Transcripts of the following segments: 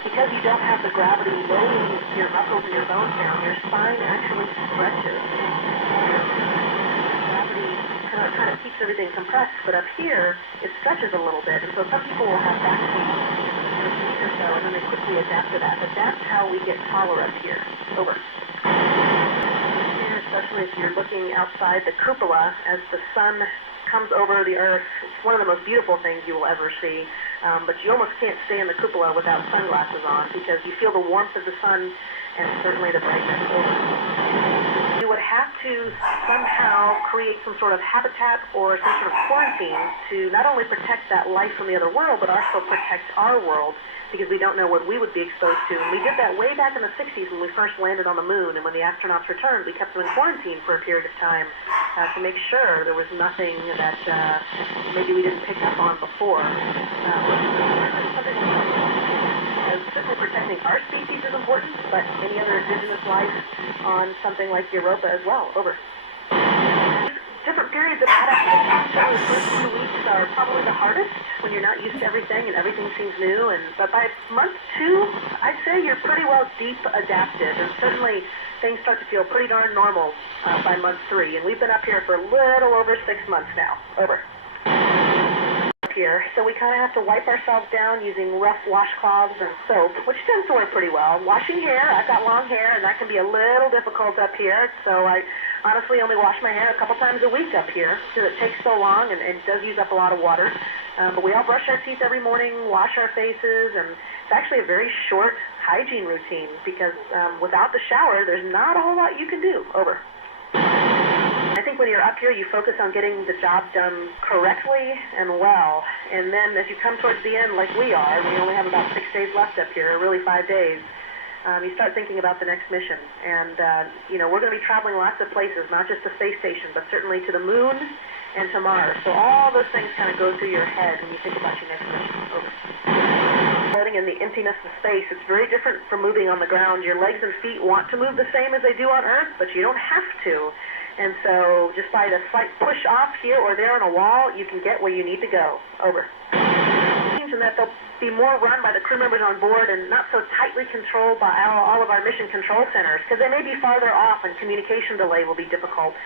Because you don't have the gravity loading your muscles and your bones down, your spine actually stretches. Gravity kind of keeps everything compressed, but up here, it stretches a little bit, and so some people will have back pain in a week or so, and then they quickly adapt to that. But that's how we get taller up here. Over. Here, especially if you're looking outside the cupola, as the sun comes over the earth, it's one of the most beautiful things you will ever see. But you almost can't stay in the cupola without sunglasses on because you feel the warmth of the sun and certainly the brightness over. You would have to somehow create some sort of habitat or some sort of quarantine to not only protect that life from the other world, but also protect our world because we don't know what we would be exposed to. And we did that way back in the 60s when we first landed on the moon, and when the astronauts returned, we kept them in quarantine for a period of time to make sure there was nothing that maybe we didn't pick up on before. Certainly protecting our species is important, but any other indigenous life on something like Europa as well. Over. Different periods of adaptation. So the first 2 weeks are probably the hardest when you're not used to everything and everything seems new. But by month 2, I'd say you're pretty well deep adapted, and certainly things start to feel pretty darn normal by month 3. And we've been up here for a little over 6 months now. Over. Here, so we kind of have to wipe ourselves down using rough washcloths and soap, which tends to work pretty well. Washing hair, I've got long hair, and that can be a little difficult up here, so I honestly only wash my hair a couple times a week up here because it takes so long and it does use up a lot of water. But we all brush our teeth every morning, wash our faces, and it's actually a very short hygiene routine because without the shower, there's not a whole lot you can do. Over. I think when you're up here, you focus on getting the job done correctly and well. And then as you come towards the end, like we are, we only have about 6 days left up here, really 5 days, you start thinking about the next mission. And, we're going to be traveling lots of places, not just the space station, but certainly to the moon and to Mars. So all those things kind of go through your head when you think about your next mission. Over. Floating in the emptiness of space, it's very different from moving on the ground. Your legs and feet want to move the same as they do on Earth, but you don't have to. And so just by the slight push off here or there on a wall, you can get where you need to go. Over. And that they'll be more run by the crew members on board and not so tightly controlled by all of our mission control centers because they may be farther off and communication delay will be difficult.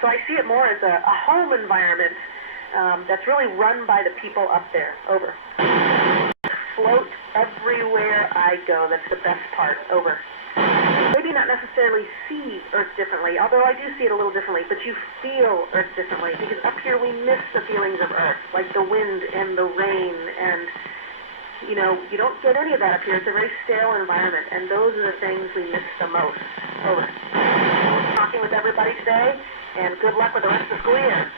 So I see it more as a home environment that's really run by the people up there. Over. Float everywhere I go. That's the best part. Over. Maybe not necessarily see Earth differently, although I do see it a little differently, but you feel Earth differently, because up here we miss the feelings of Earth, like the wind and the rain, and, you don't get any of that up here. It's a very stale environment, and those are the things we miss the most. Over. Talking with everybody today, and good luck with the rest of the school year.